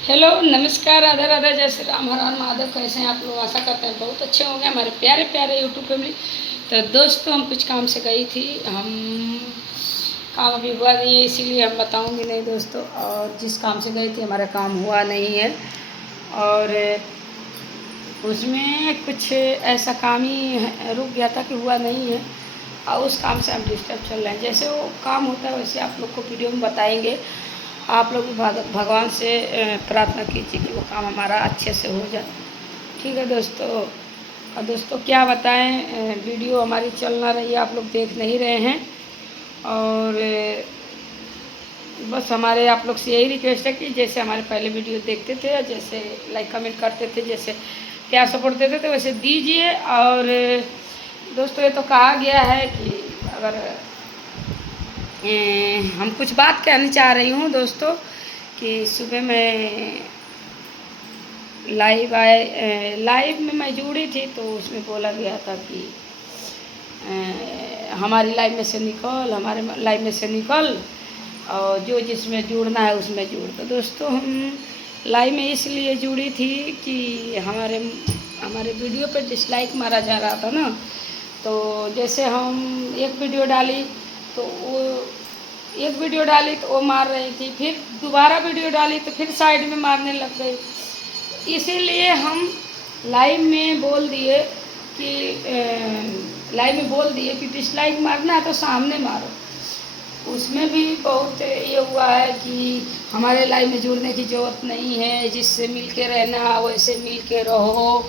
Hello नमस्कार, राधा राधा, जय श्री राम, हर हर महादेव। कैसे हैं आप लोग? आशा करते हैं बहुत अच्छे होंगे हमारे प्यारे प्यारे यूट्यूब फैमिली। तो दोस्तों, हम कुछ काम से गई थी। हम काम अभी हुआ नहीं है, इसीलिए हम बताऊंगी नहीं दोस्तों। और जिस काम से गई थी हमारा काम हुआ नहीं है, और उसमें कुछ ऐसा काम ही रुक गया था कि हुआ नहीं है, और उस काम से हम डिस्टर्ब चल रहे हैं। जैसे वो काम होता है वैसे आप लोग को वीडियो में बताएंगे। आप लोग भी भगवान से प्रार्थना कीजिए कि वो काम हमारा अच्छे से हो जाए। ठीक है दोस्तों। और दोस्तों क्या बताएं, वीडियो हमारी चल ना रही है, आप लोग देख नहीं रहे हैं। और बस हमारे आप लोग से यही रिक्वेस्ट है कि जैसे हमारे पहले वीडियो देखते थे, जैसे लाइक कमेंट करते थे, जैसे प्यार सपोर्ट देते थे, वैसे दीजिए। और दोस्तों, ये तो कहा गया है कि अगर हम कुछ बात कहना चाह रही हूँ दोस्तों, कि सुबह मैं लाइव में मैं जुड़ी थी, तो उसमें बोला गया था कि हमारी लाइव में से निकल, हमारे लाइव में से निकल, और जो जिसमें जुड़ना है उसमें जुड़। तो दोस्तों, हम लाइव में इसलिए जुड़ी थी कि हमारे हमारे वीडियो पे डिसलाइक मारा जा रहा था ना। तो जैसे हम एक वीडियो डाली तो वो मार रही थी, फिर दोबारा वीडियो डाली तो फिर साइड में मारने लग गई। इसीलिए हम लाइव में बोल दिए कि डिसलाइक मारना है तो सामने मारो। उसमें भी बहुत ये हुआ है कि हमारे लाइव में जुड़ने की ज़रूरत नहीं है, जिससे मिल के रहना वैसे मिल के रहो,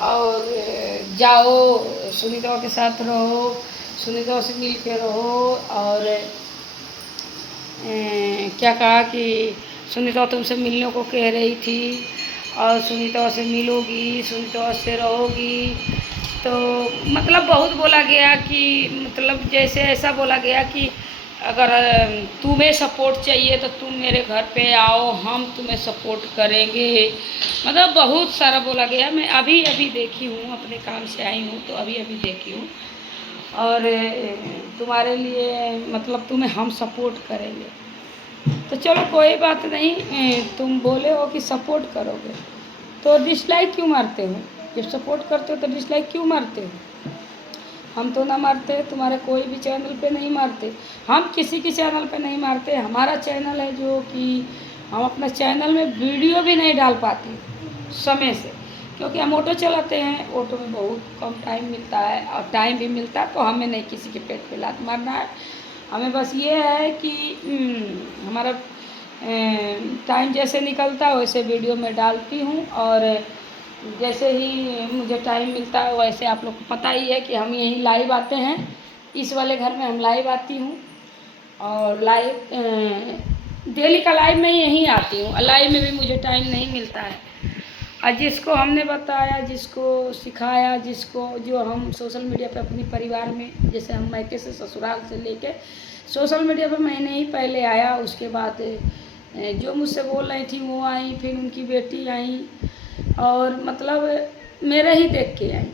और जाओ सुनीता के साथ रहो, सुनीता से मिल के रहो। और क्या कहा कि सुनीता तुमसे मिलने को कह रही थी, और सुनीता से मिलोगी, सुनीता से रहोगी। तो मतलब बहुत बोला गया कि मतलब जैसे ऐसा बोला गया कि अगर तुम्हें सपोर्ट चाहिए तो तुम मेरे घर पे आओ, हम तुम्हें सपोर्ट करेंगे। मतलब बहुत सारा बोला गया। मैं अभी अभी देखी हूँ, अपने काम से आई हूँ तो अभी अभी देखी हूँ। और तुम्हारे लिए मतलब तुम्हें हम सपोर्ट करेंगे। तो चलो कोई बात नहीं, तुम बोले हो कि सपोर्ट करोगे तो डिसलाइक क्यों मारते हो? जब सपोर्ट करते हो तो डिसलाइक क्यों मारते हो? हम तो ना मारते, तुम्हारे कोई भी चैनल पे नहीं मारते, हम किसी के चैनल पे नहीं मारते। हमारा चैनल है जो कि हम अपने चैनल में वीडियो भी नहीं डाल पाते समय से, क्योंकि हम ऑटो चलाते हैं। ऑटो में बहुत कम टाइम मिलता है, और टाइम भी मिलता है तो हमें नहीं किसी के पेट पे लात मारना है। हमें बस ये है कि हमारा टाइम जैसे निकलता है वैसे वीडियो में डालती हूँ, और जैसे ही मुझे टाइम मिलता है वैसे आप लोग को पता ही है कि हम यहीं लाइव आते हैं। इस वाले घर में हम लाइव आती हूँ, और लाइव डेली का लाइव में यहीं आती हूँ। लाइव में भी मुझे टाइम नहीं मिलता है। और जिसको हमने बताया, जिसको सिखाया, जिसको जो हम सोशल मीडिया पे अपने परिवार में, जैसे हम मायके से ससुराल से लेके सोशल मीडिया पे महीने ही पहले आया, उसके बाद जो मुझसे बोल रही थी वो आई, फिर उनकी बेटी आई, और मतलब मेरे ही देख के आई।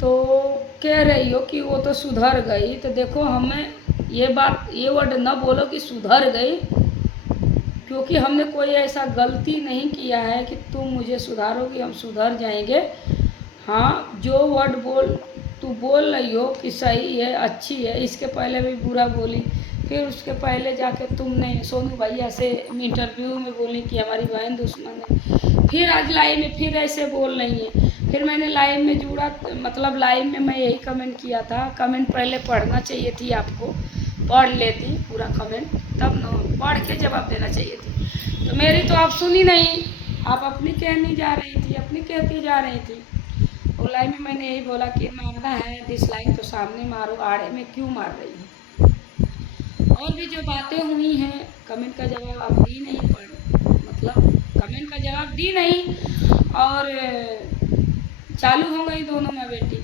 तो कह रही हो कि वो तो सुधर गई। तो देखो, हमें ये वर्ड न बोलो कि सुधर गई, क्योंकि हमने कोई ऐसा गलती नहीं किया है कि तुम मुझे सुधारोगी, हम सुधर जाएंगे। हाँ, जो वर्ड तू बोल रही हो कि सही है, अच्छी है, इसके पहले भी बुरा बोली, फिर उसके पहले जाके तुमने सोनू भैया से इंटरव्यू में बोली कि हमारी बहन दुश्मन है, फिर आज लाइव में फिर ऐसे बोल रही है। फिर मैंने लाइव में जुड़ा, मतलब लाइव में मैं यही कमेंट किया था। कमेंट पहले पढ़ना चाहिए थी आपको, पढ़ लेती पूरा कमेंट, तब न पढ़ के जवाब देना चाहिए थी। तो मेरी तो आप सुनी नहीं, आप अपनी कहनी जा रही थी, अपनी कहती जा रही थी। और लाइव में मैंने यही बोला कि मारना है डिसलाइक तो सामने मारो, आड़े में क्यों मार रही है। और भी जो बातें हुई हैं, कमेंट का जवाब आप दी नहीं, मतलब कमेंट का जवाब दी नहीं, और चालू हो गई दोनों माँ बेटी।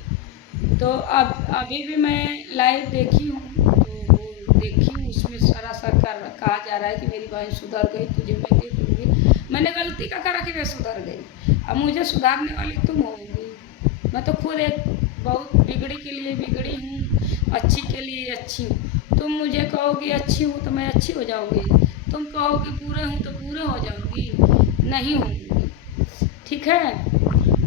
तो अब अभी भी मैं लाइव देखी हूँ, तो देखी हूँ, उसमें सरासर कहा जा रहा है कि मेरी बहन सुधर गई, तुझे मैं देख लूँगी। मैंने गलती का करा कि मैं सुधर गई, अब मुझे सुधारने वाली तुम होगी। मैं तो खुद एक बहुत बिगड़ी के लिए बिगड़ी हूँ, अच्छी के लिए अच्छी हूँ। तुम मुझे कहोगी अच्छी हूँ तो मैं अच्छी हो जाऊँगी, तुम कहोगी पूरे हूँ तो पूरे हो जाऊँगी। नहीं होंगी, ठीक है।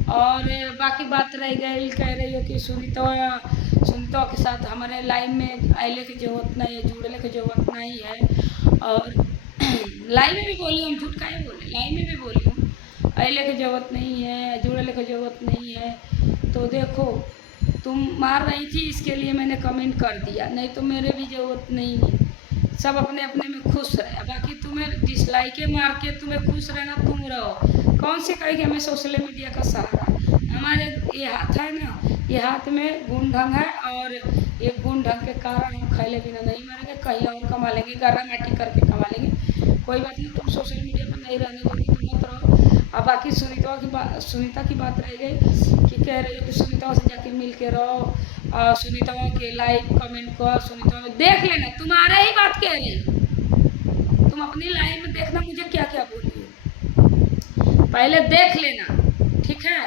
और बाकी बात रह गई, कह रही हो कि सुनीता के साथ हमारे लाइन में आइले की जरूरत नहीं है, जुड़ने की जरूरत नहीं है। और लाइन में भी बोली, हम झूठ काहे बोले, लाइन में भी बोली हूँ, आइले की जरूरत नहीं है, जुड़ने की जरूरत नहीं है। तो देखो, तुम मार रही थी इसके लिए मैंने कमेंट कर दिया, नहीं तो मेरे भी जरूरत नहीं है। सब अपने अपने में खुश रहे, बाकी तुम्हें डिसलाइके मार के तुम्हें खुश रहना, तुम रहो। कौन से कहेगी हमें सोशल मीडिया का सहारा, हमारे ये हाथ है ना, ये हाथ में गुण ढंग है, और ये गुण ढंग के कारण हम खैले बिना नहीं मरेंगे, कहीं और कमा लेंगे, गर्रा मैटी करके कमा लेंगे। कोई बात नहीं, तुम सोशल मीडिया पर नहीं रहने दोगी तो मत रहो। अब बाकी सुनीता की बात रह गई कि कह रही हो कि सुनीता से जाके मिल के रहो, और सुनीता के लाइक कमेंट कर, सुनीता में देख लेना, तुम्हारा ही बात कह रही हो, तुम अपनी लाइफ में देखना मुझे क्या क्या बोली हो, पहले देख लेना, ठीक है,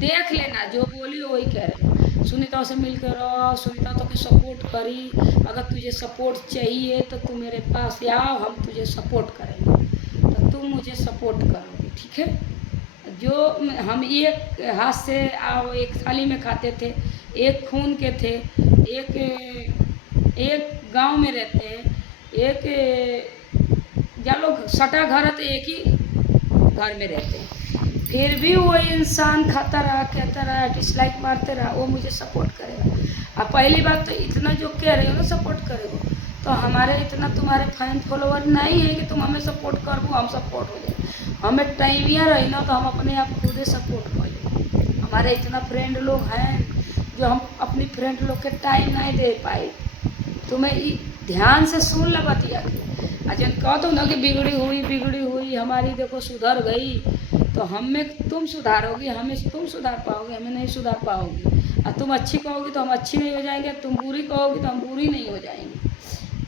देख लेना, जो बोली हो वही कह रही हो। सुनीता से मिल कर रहो, सुनीता तो के सपोर्ट करी, अगर तुझे सपोर्ट चाहिए तो तू मेरे पास आओ, हम तुझे सपोर्ट करेंगे, तो तुम मुझे सपोर्ट करोगे, ठीक है। जो हम एक हाथ से एक थाली में खाते थे, एक खून के थे, एक गांव में रहते हैं, एक जा लोग सटा घर है तो एक ही घर में रहते हैं, फिर भी वो इंसान खाता रहा, कहता रहा, डिसलाइक मारते रहा, वो मुझे सपोर्ट करेगा। अब पहली बात तो इतना जो कह रहे हो ना सपोर्ट करेगा, तो हमारे इतना तुम्हारे फैन फॉलोवर नहीं है कि तुम हमें सपोर्ट कर दो, हम सपोर्ट हो जाए। हमें टाइमिया रही ना तो हम अपने आप खुद ही सपोर्ट कर लें। हमारे इतना फ्रेंड लोग हैं जो हम अपनी फ्रेंड लोग के टाइम नहीं दे पाए। तुम्हें ध्यान से सुन ला बतिया के, जन कह दो ना कि बिगड़ी हुई हमारी, देखो सुधर गई, तो हमें तुम सुधारोगी, हमें तुम सुधार पाओगे, हमें नहीं सुधार पाओगी। और तुम अच्छी कहोगी तो हम अच्छी नहीं हो जाएंगे, तुम बुरी कहोगी तो हम बुरी नहीं हो जाएंगे,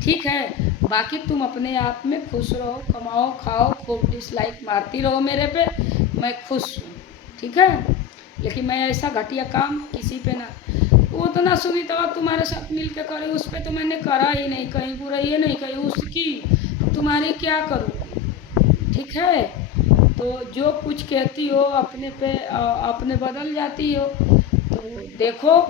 ठीक है। बाकी तुम अपने आप में खुश रहो, कमाओ खाओ, खूब डिसलाइक मारती रहो मेरे पे, मैं खुश हूँ, ठीक है। लेकिन मैं ऐसा घटिया काम किसी पे ना, वो तो ना सुनीता तुम्हारे साथ मिल के करे, उस पर तो मैंने करा ही नहीं, कहीं बुराई नहीं कही उसकी, तुम्हारी क्या करूँ, ठीक है। तो जो कुछ कहती हो अपने पे अपने बदल जाती हो, तो देखो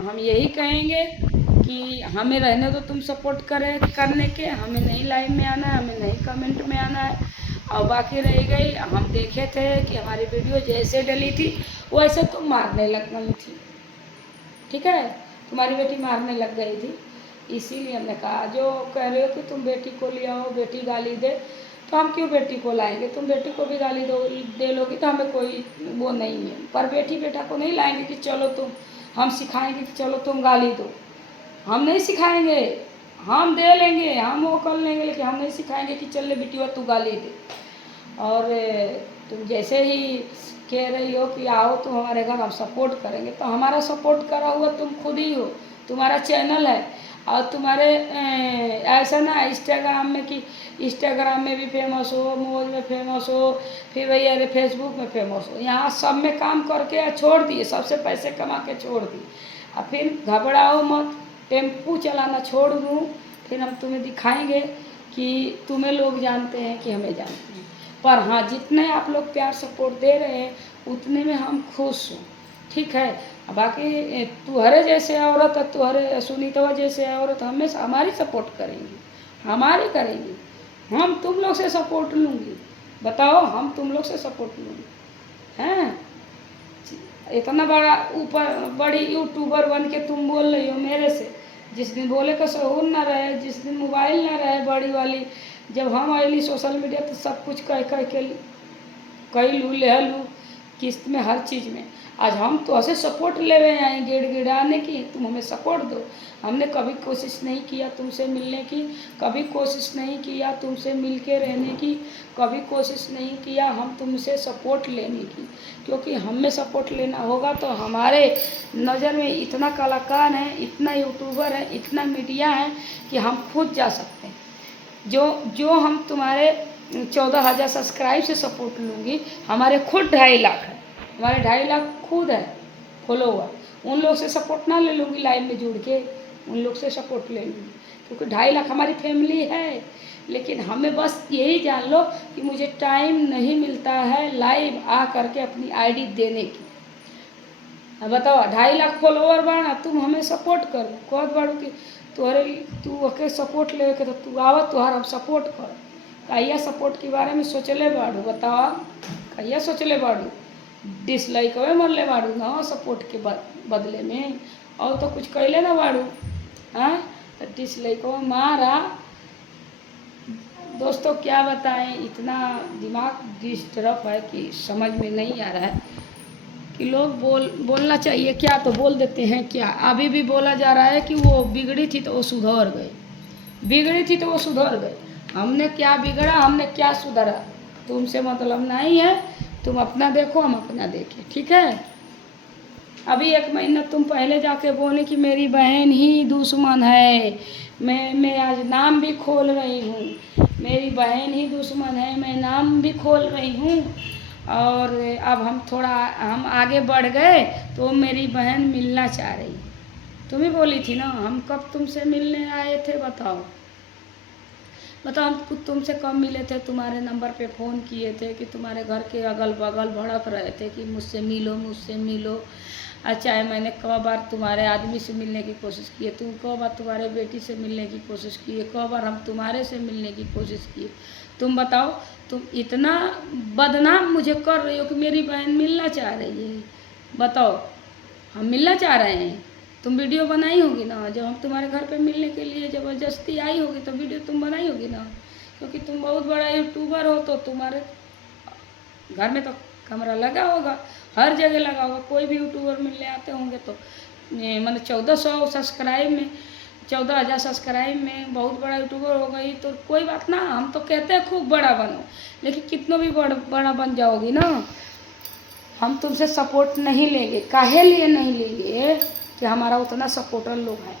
हम यही कहेंगे कि हमें रहने दो, तुम सपोर्ट करने के, हमें नहीं लाइन में आना है, हमें नहीं कमेंट में आना है। और बाकी रह गई, हम देखे थे कि हमारी वीडियो जैसे डली थी वैसे तुम मारने लग गई थी, ठीक है, तुम्हारी बेटी मारने लग गई थी, इसीलिए हमने कहा, जो कह रहे हो कि तुम बेटी को ले आओ, बेटी गाली दे, तो हम क्यों बेटी को लाएंगे, तुम बेटी को भी गाली दे लोगी तो हमें कोई वो नहीं है, पर बेटी बेटा को नहीं लाएंगे कि चलो तुम, हम सिखाएंगे कि चलो तुम गाली दो, हम नहीं सिखाएंगे, हम दे लेंगे, हम वो कर लेंगे, लेकिन हम नहीं सिखाएंगे कि चल ले बेटी तू गाली दे। और तुम जैसे ही कह रही हो कि आओ तुम हमारे घर, हम सपोर्ट करेंगे, तो हमारा सपोर्ट करा हुआ तुम खुद ही हो, तुम्हारा चैनल है, और तुम्हारे ऐसा ना इंस्टाग्राम में कि इंस्टाग्राम में भी फेमस हो, मोबाइल में फेमस हो, फिर वही अरे फेसबुक में फेमस हो, यहाँ सब में काम करके छोड़ दिए, सबसे पैसे कमा के छोड़ दिए, और फिर घबराओ मत, टेम्पू चलाना छोड़ दूँ, फिर हम तुम्हें दिखाएंगे कि तुम्हें लोग जानते हैं कि हमें जानते हैं। पर हाँ, जितने आप लोग प्यार सपोर्ट दे रहे हैं उतने में हम खुश हों, ठीक है। बाकी तुम्हारे जैसे औरत, तुम्हारे सुनीता जैसे औरत हमेशा हमारी सपोर्ट करेंगी, हमारी करेंगी, हम तुम लोग से सपोर्ट लूँगी, बताओ, हम तुम लोग से सपोर्ट लूँगी, हैं। इतना बड़ी यूट्यूबर बन के तुम बोल रही हो मेरे से, जिस दिन बोले का शहूर ना रहे, जिस दिन मोबाइल ना रहे बड़ी वाली, जब हम आइली सोशल मीडिया तो सब कुछ कह के कई लू ले लू किस्त में, हर चीज़ में। आज हम तो ऐसे सपोर्ट ले रहे हैं गिड़गिड़ाने की, तुम हमें सपोर्ट दो। हमने कभी कोशिश नहीं किया तुमसे मिलने की, कभी कोशिश नहीं किया तुमसे मिल के रहने की, कभी कोशिश नहीं किया हम तुमसे सपोर्ट लेने की, क्योंकि हमें सपोर्ट लेना होगा तो हमारे नज़र में इतना कलाकार है, इतना यूट्यूबर है, इतना मीडिया है कि हम खुद जा सकते हैं। जो हम तुम्हारे 14,000 सब्सक्राइब से सपोर्ट लूँगी, हमारे खुद 2.5 लाख है, हमारे 2.5 लाख खुद है फॉलोवर, उन लोग से सपोर्ट ना ले लूँगी, लाइन में जुड़ के उन लोग से सपोर्ट ले लूँगी, क्योंकि 2.5 लाख हमारी फैमिली है, लेकिन हमें बस यही जान लो कि मुझे टाइम नहीं मिलता है लाइव आ करके अपनी आईडी देने की। अब बताओ 2.5 लाख फॉलोवर बाड़ा, तुम हमें सपोर्ट कर कहत बाड़ू कि तू ओके सपोर्ट ले के तो तू आवत तुहार हम सपोर्ट कर। कहिया सपोर्ट के बारे में सोचले बाड़ू बताओ, कहिया सोचले बाड़ू? डिसलाइक वे मरले बाड़ू ना सपोर्ट के बदले में, और तो कुछ कैले ना बाड़ू। हाँ तो डिसलाइक मारा। दोस्तों क्या बताएं, इतना दिमाग डिस्टर्ब है कि समझ में नहीं आ रहा है कि लोग बोलना चाहिए क्या तो बोल देते हैं क्या। अभी भी बोला जा रहा है कि वो बिगड़ी थी तो वो सुधर गई, बिगड़ी थी तो वो सुधर गई। हमने क्या बिगड़ा, हमने क्या सुधरा, तुमसे मतलब नहीं है। तुम अपना देखो, हम अपना देखें, ठीक है। अभी 1 महीना तुम पहले जाके बोले कि मेरी बहन ही दुश्मन है, मैं आज नाम भी खोल रही हूँ, मेरी बहन ही दुश्मन है, मैं नाम भी खोल रही हूँ। और अब हम आगे बढ़ गए तो मेरी बहन मिलना चाह रही। तुम ही बोली थी ना, हम कब तुमसे मिलने आए थे बताओ? बताओ हम तुमसे कब मिले थे? तुम्हारे नंबर पे फ़ोन किए थे कि तुम्हारे घर के अगल बगल भड़क रहे थे कि मुझसे मिलो, मुझसे मिलो। अच्छा है, मैंने कई बार तुम्हारे आदमी से मिलने की कोशिश की है, तुम कई बार तुम्हारे बेटी से मिलने की कोशिश की है, कई बार हम तुम्हारे से मिलने की कोशिश किए। तुम बताओ, तुम इतना बदनाम मुझे कर रही हो कि मेरी बहन मिलना चाह रही है। बताओ, हम मिलना चाह रहे हैं, तुम वीडियो बनाई होगी ना जब हम तुम्हारे घर पे मिलने के लिए ज़बरदस्ती आई होगी तो वीडियो तुम बनाई होगी ना, क्योंकि तुम बहुत बड़ा यूट्यूबर हो तो तुम्हारे घर में तो कैमरा लगा होगा, हर जगह लगा होगा। कोई भी यूट्यूबर मिलने आते होंगे तो मतलब 1400 सब्सक्राइब में, 14,000 सब्सक्राइब में बहुत बड़ा यूट्यूबर हो गई तो कोई बात ना। हम तो कहते हैं खूब बड़ा बनो, लेकिन कितना भी बड़ा बन जाओगी ना, हम तुमसे सपोर्ट नहीं लेंगे। काहे लिए नहीं लेंगे कि हमारा उतना सपोर्टर लोग हैं।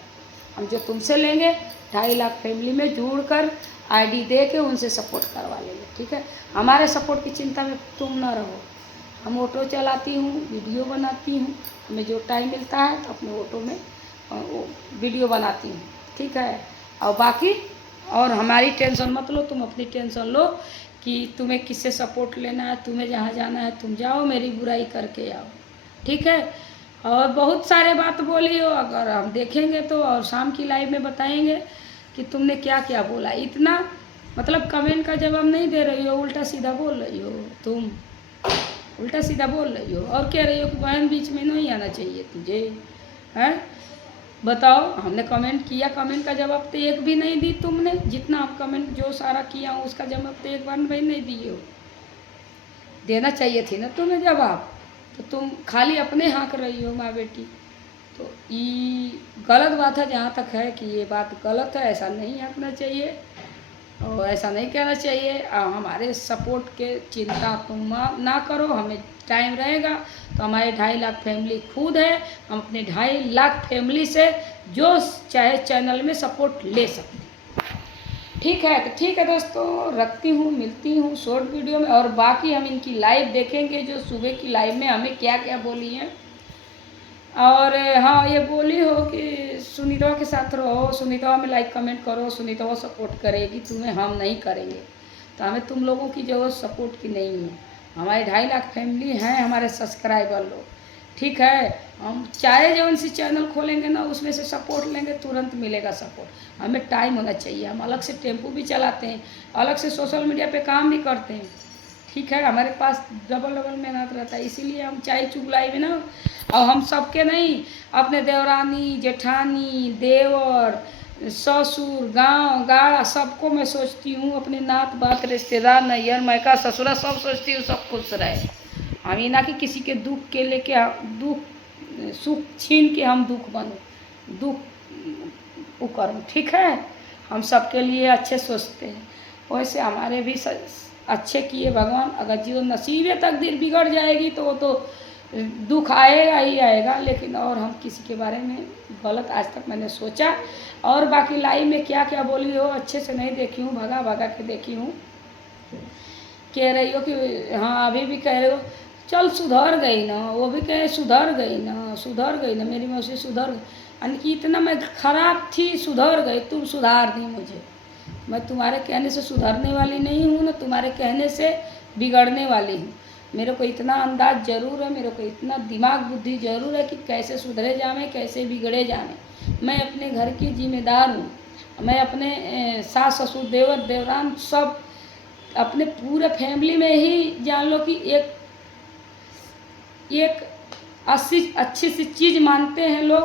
हम जो तुमसे लेंगे 2.5 लाख फैमिली में जुड़ कर आईडी दे के उनसे सपोर्ट करवा लेंगे, ठीक है। हमारे सपोर्ट की चिंता में तुम ना रहो। हम ऑटो चलाती हूँ, वीडियो बनाती हूँ, हमें जो टाइम मिलता है तो अपने ऑटो में वीडियो बनाती हूँ, ठीक है। और बाकी और हमारी टेंशन मत लो, तुम अपनी टेंशन लो कि तुम्हें किससे सपोर्ट लेना है, तुम्हें जहाँ जाना है तुम जाओ, मेरी बुराई करके आओ, ठीक है। और बहुत सारे बात बोली हो, अगर हम देखेंगे तो और शाम की लाइव में बताएंगे कि तुमने क्या क्या बोला। इतना मतलब कमेंट का जवाब नहीं दे रही हो, उल्टा सीधा बोल रही हो, तुम उल्टा सीधा बोल रही हो और कह रही हो कि बहन बीच में नहीं आना चाहिए तुझे, हैं। बताओ, हमने कमेंट किया, कमेंट का जवाब तो एक भी नहीं दी तुमने। जितना आप कमेंट जो सारा किया हूँ उसका जवाब तो एक बार भी नहीं दिए हो। देना चाहिए थी ना तुम्हें जवाब, तो तुम खाली अपने हाँक रही हो माँ बेटी। तो ये गलत बात है, जहाँ तक है कि ये बात गलत है, ऐसा नहीं हाँकना चाहिए और ऐसा नहीं कहना चाहिए। हमारे सपोर्ट के चिंता तुम ना करो, हमें टाइम रहेगा तो हमारे 2.5 लाख फैमिली खुद है, हम अपने 2.5 लाख फैमिली से जो चाहे चैनल में सपोर्ट ले सकते हैं, ठीक है। तो ठीक है दोस्तों, रखती हूँ, मिलती हूँ शॉर्ट वीडियो में। और बाकी हम इनकी लाइव देखेंगे, जो सुबह की लाइव में हमें क्या क्या बोली हैं। और हाँ, ये बोली हो कि सुनीता के साथ रहो, सुनीता में लाइक कमेंट करो, सुनीता सपोर्ट करेगी तुम्हें, हम नहीं करेंगे। तो हमें तुम लोगों की ज़रूरत सपोर्ट की नहीं है। हमारे 2.5 लाख फैमिली हैं, हमारे सब्सक्राइबर लोग, ठीक है। हम चाहे जौन सी चैनल खोलेंगे ना उसमें से सपोर्ट लेंगे, तुरंत मिलेगा सपोर्ट। हमें टाइम होना चाहिए, हम अलग से टेम्पो भी चलाते हैं, अलग से सोशल मीडिया पे काम भी करते हैं, ठीक है। हमारे पास डबल मेहनत रहता है, इसीलिए हम चाय चुगलाई में ना, और हम सबके नहीं, अपने देवरानी जेठानी देवर ससुर गांव गाड़ा सबको मैं सोचती हूँ, अपने नात बात रिश्तेदार नैयर मैका ससुरा सब सोचती हूँ सब खुश रहे। हम ये ना कि किसी के दुख के लेके दुख सुख छीन के हम दुख बनो, दुख वो करूँ, ठीक है। हम सबके लिए अच्छे सोचते हैं, वैसे हमारे भी अच्छे किए भगवान। अगर जो नसीब तकदीर बिगड़ जाएगी तो वो तो दुख आएगा ही आएगा, लेकिन और हम किसी के बारे में गलत आज तक मैंने सोचा। और बाकी लाइव में क्या क्या बोली हो अच्छे से नहीं देखी हूँ, भगा भगा के देखी हूँ। कह रही हो कि हाँ, अभी भी कह रहे हो चल सुधर गई ना, वो भी कहे सुधर गई ना, सुधर गई ना मेरी मौसी सुधर गई, यानी कि इतना मैं खराब थी सुधर गई, तुम सुधार दी मुझे। मैं तुम्हारे कहने से सुधरने वाली नहीं हूँ, ना तुम्हारे कहने से बिगड़ने वाली हूँ। मेरे को इतना अंदाज ज़रूर है, मेरे को इतना दिमाग बुद्धि ज़रूर है कि कैसे सुधरे जावें, कैसे बिगड़े जावें। मैं अपने घर की जिम्मेदार हूँ। मैं अपने सास ससुर देवर देवरान सब अपने पूरे फैमिली में ही जान लो कि एक अच्छी सी चीज़ मानते हैं लोग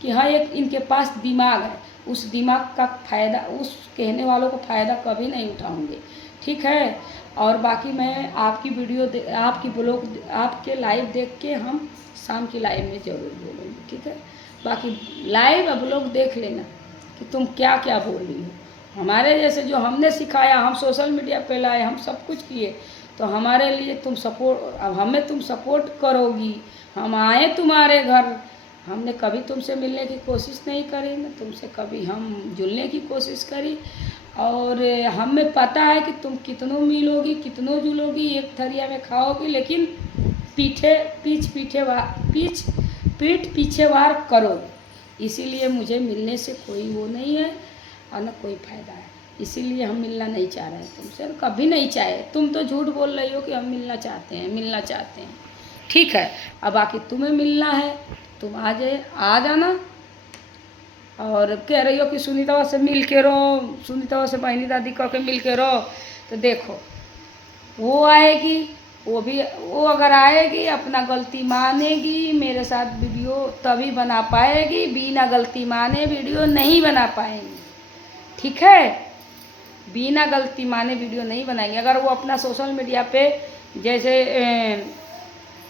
कि हाँ एक इनके पास दिमाग है। उस दिमाग का फ़ायदा उस कहने वालों को फ़ायदा कभी नहीं उठाऊंगे, ठीक है। और बाकी मैं आपकी वीडियो आपकी ब्लॉग आपके लाइव देख के हम शाम की लाइव में ज़रूर बोलूँगी, ठीक है। बाकी लाइव ब्लॉग देख लेना कि तुम क्या क्या बोल रही हो। हमारे जैसे जो हमने सिखाया, हम सोशल मीडिया पे लाए, हम सब कुछ किए, तो हमारे लिए तुम सपोर्ट, अब हमें तुम सपोर्ट करोगी। हम आए तुम्हारे घर, हमने कभी तुमसे मिलने की कोशिश नहीं करी, न तुमसे कभी हम जुलने की कोशिश करी। और हमें पता है कि तुम कितनों मिलोगी, कितनों जुलोगी, एक थरिया में खाओगी, लेकिन पीठ पीछे वार करोगी। इसीलिए मुझे मिलने से कोई वो नहीं है और न कोई फ़ायदा है। इसीलिए हम मिलना नहीं चाह रहे हैं तुमसे, कभी नहीं चाहे। तुम तो झूठ बोल रही हो कि हम मिलना चाहते हैं, ठीक है। अब बाकी तुम्हें मिलना है, तुम आ जाना। और कह रही हो कि सुनीता से मिल के रहो, सुनीता से बहनी दादी कह के मिल के रहो, तो देखो वो आएगी, वो अगर आएगी अपना गलती मानेगी, मेरे साथ वीडियो तभी बना पाएगी, बिना गलती माने वीडियो नहीं बना पाएंगी, ठीक है। बिना गलती माने वीडियो नहीं बनाएंगे। अगर वो अपना सोशल मीडिया पे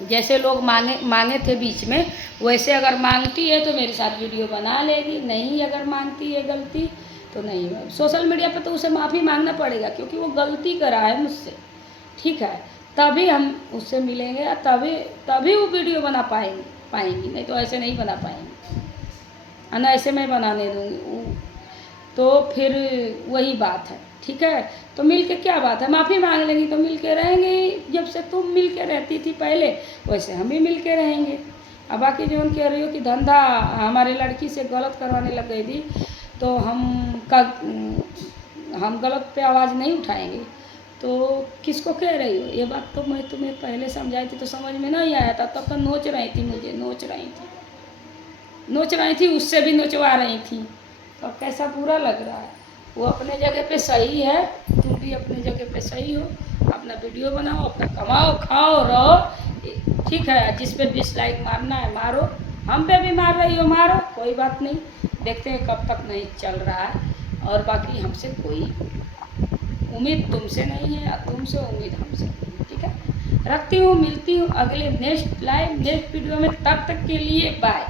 जैसे लोग मांगे थे बीच में, वैसे अगर मांगती है तो मेरे साथ वीडियो बना लेगी। नहीं अगर मांगती है गलती तो नहीं, सोशल मीडिया पे तो उसे माफ़ी मांगना पड़ेगा, क्योंकि वो गलती करा है मुझसे, ठीक है। तभी हम उससे मिलेंगे, तभी वो वीडियो बना पाएंगी, नहीं तो ऐसे नहीं बना पाएंगी, है ना। ऐसे मैं बनाने दूँगी तो फिर वही बात है, ठीक है। तो मिल के क्या बात है, माफ़ी मांग लेंगी तो मिल के रहेंगे। जब से तुम मिल के रहती थी पहले, वैसे हम भी मिल के रहेंगे। अब बाकी जो उन कह रही हो कि धंधा हमारे लड़की से गलत करवाने लग गई थी, तो हम गलत पे आवाज़ नहीं उठाएंगे। तो किसको कह रही हो ये बात? तो मैं तुम्हें पहले समझाई थी तो समझ में नहीं आया था, तब तो नोच रही थी, मुझे नोच रही थी, उससे भी नोचवा रही थी। तो कैसा बुरा लग रहा है। वो अपने जगह पे सही है, तुम भी अपने जगह पे सही हो। अपना वीडियो बनाओ, अपना कमाओ, खाओ, रहो, ठीक है। जिस पे डिसलाइक मारना है मारो, हम पे भी मार रही हो मारो, कोई बात नहीं। देखते हैं कब तक नहीं चल रहा है। और बाकी हमसे कोई उम्मीद तुमसे नहीं है, तुमसे उम्मीद हमसे नहीं है, ठीक है। रखती हूँ, मिलती हूँ अगले नेक्स्ट वीडियो में। तब तक के लिए बाय।